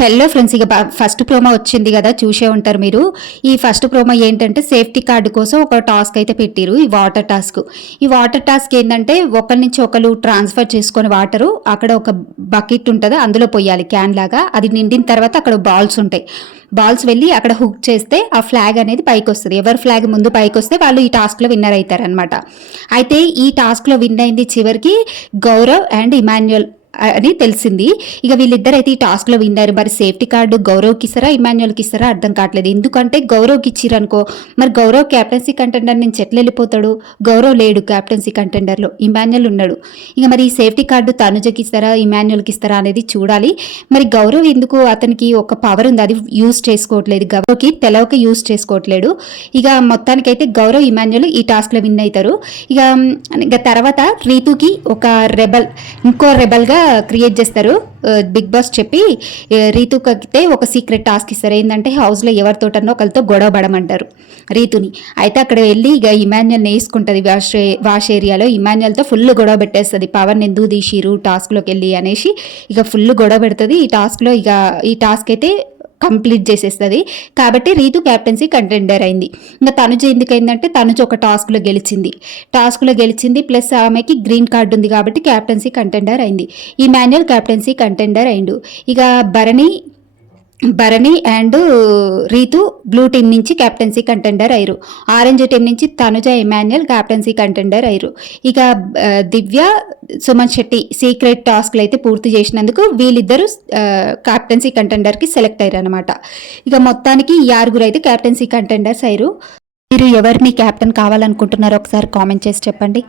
Hello friends, ఇక first promo వచ్చింది కదా, చూసే ఉంటారు మీరు. ఈ ఫస్ట్ ప్రోమో ఏంటంటే సేఫ్టీ కార్డు కోసం ఒక టాస్క్ అయితే పెట్టిరు. ఈ వాటర్ టాస్క్ ఏంటంటే ఒకరి నుంచి ఒకరు ట్రాన్స్ఫర్ చేసుకొని వాటరు అక్కడ ఒక బకెట్ ఉంటుంది, అందులో పోయాలి క్యాన్ లాగా. అది నిండిన తర్వాత అక్కడ బాల్స్ ఉంటాయి. బాల్స్ వెళ్ళి అక్కడ హుక్ చేస్తే ఆ ఫ్లాగ్ అనేది పైకి వస్తుంది. ఎవరి ఫ్లాగ్ ముందు పైకి వస్తే వాళ్ళు ఈ టాస్క్లో విన్నర్ అవుతారనమాట. అయితే ఈ టాస్క్లో విన్ అయింది చివరికి గౌరవ్ అండ్ ఇమాన్యుయల్ అని తెలిసింది. ఇక వీళ్ళిద్దరైతే ఈ టాస్క్లో విన్నారు. మరి సేఫ్టీ కార్డు గౌరవ్కి ఇస్తారా ఇమాన్యుయల్కి ఇస్తారా అర్థం కావట్లేదు. ఎందుకంటే గౌరవ్కి ఇచ్చిరనుకో, మరి గౌరవ్ క్యాప్టెన్సీ కంటెండర్ నుంచి ఎట్లా వెళ్ళిపోతాడు? గౌరవ్ లేడు క్యాప్టెన్సీ కంటెండర్లో, ఇమాన్యుయల్ ఉన్నాడు. ఇక మరి ఈ సేఫ్టీ కార్డు తనుజకి ఇస్తారా ఇమాన్యుయల్కి ఇస్తారా అనేది చూడాలి. మరి గౌరవ్ ఎందుకు, అతనికి ఒక పవర్ ఉంది, అది యూజ్ చేసుకోవట్లేదు. గౌరవ్కి తెలవక యూజ్ చేసుకోవట్లేడు. ఇక మొత్తానికైతే గౌరవ్ ఇమాన్యుయల్ ఈ టాస్క్లో విన్ అవుతారు. ఇక తర్వాత రీతుకి ఒక ఇంకో రెబల్గా క్రియేట్ చేస్తారు. బిగ్ బాస్ చెప్పి రీతుకైతే ఒక సీక్రెట్ టాస్క్ ఇస్తారు. ఏంటంటే హౌస్లో ఎవరితోటనో ఒకరితో గొడవ పడమంటారు రీతుని. అయితే అక్కడ వెళ్ళి ఇక ఇమాన్యుయల్ని వేసుకుంటుంది. వాష్ ఏరియాలో ఇమాన్యుయల్తో ఫుల్ గొడవ పెట్టేస్తుంది. పవర్ని ఎందుకు తీసిరు టాస్క్లోకి వెళ్ళి అనేసి ఇక ఫుల్ గొడవ పెడుతుంది. ఈ టాస్క్లో ఇక ఈ టాస్క్ అయితే కంప్లీట్ చేసేస్తుంది. కాబట్టి రీతు క్యాప్టెన్సీ కంటెండర్ అయింది. ఇంకా తనుజ ఎందుకైందంటే తనుజ ఒక టాస్క్లో గెలిచింది ప్లస్ ఆమెకి గ్రీన్ కార్డు ఉంది కాబట్టి క్యాప్టెన్సీ కంటెండర్ అయింది. ఈ మాన్యుయల్ క్యాప్టెన్సీ కంటెండర్ అయిండు. ఇక Bharani and Ritu blue team నుంచి క్యాప్టెన్సీ కంటెండర్ అయ్యారు. ఆరెంజ్ టీం నుంచి తనుజ ఇమాన్యుయల్ క్యాప్టెన్సీ కంటెండర్ అయ్యారు. ఇక దివ్య సుమన్ శెట్టి సీక్రెట్ టాస్క్లు అయితే పూర్తి చేసినందుకు వీళ్ళిద్దరూ క్యాప్టెన్సీ కంటెండర్కి సెలెక్ట్ అయ్యారు అనమాట. ఇక మొత్తానికి ఈ ఆరుగురు అయితే క్యాప్టెన్సీ కంటెండర్స్ అయ్యారు. మీరు ఎవరిని క్యాప్టెన్ కావాలనుకుంటున్నారో ఒకసారి కామెంట్ చేసి చెప్పండి.